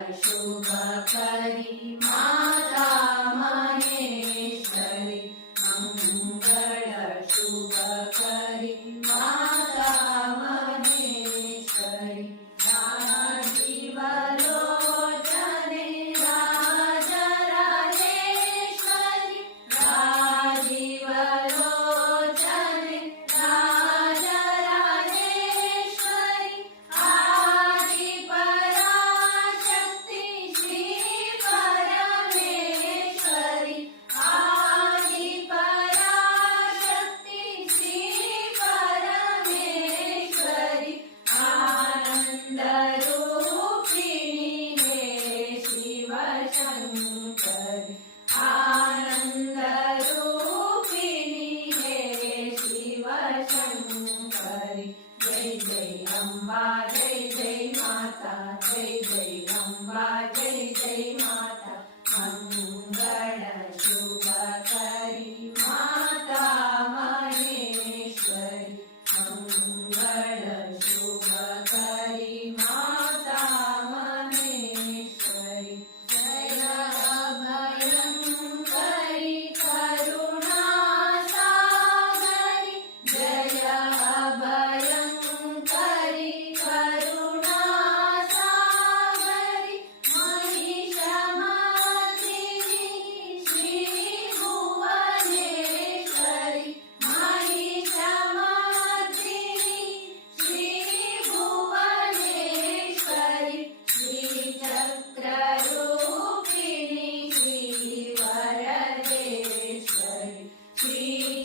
शोभकरी माता my way.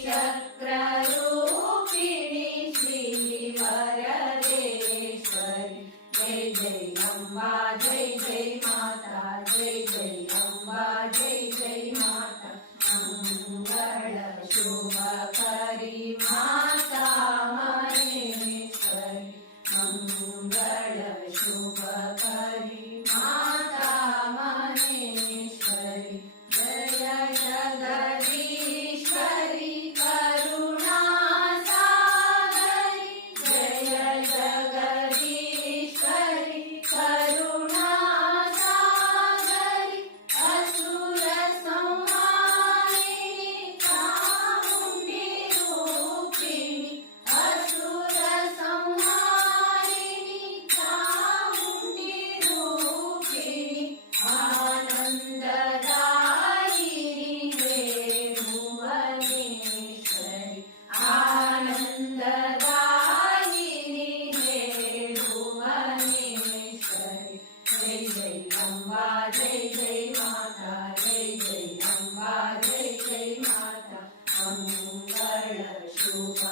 चक्ररूपिणि श्रीवरदेश्वरि जय जय अम्बा जय અંબા જય જય માતા જય જય અંબા જય જય માતા અંગળ શુભ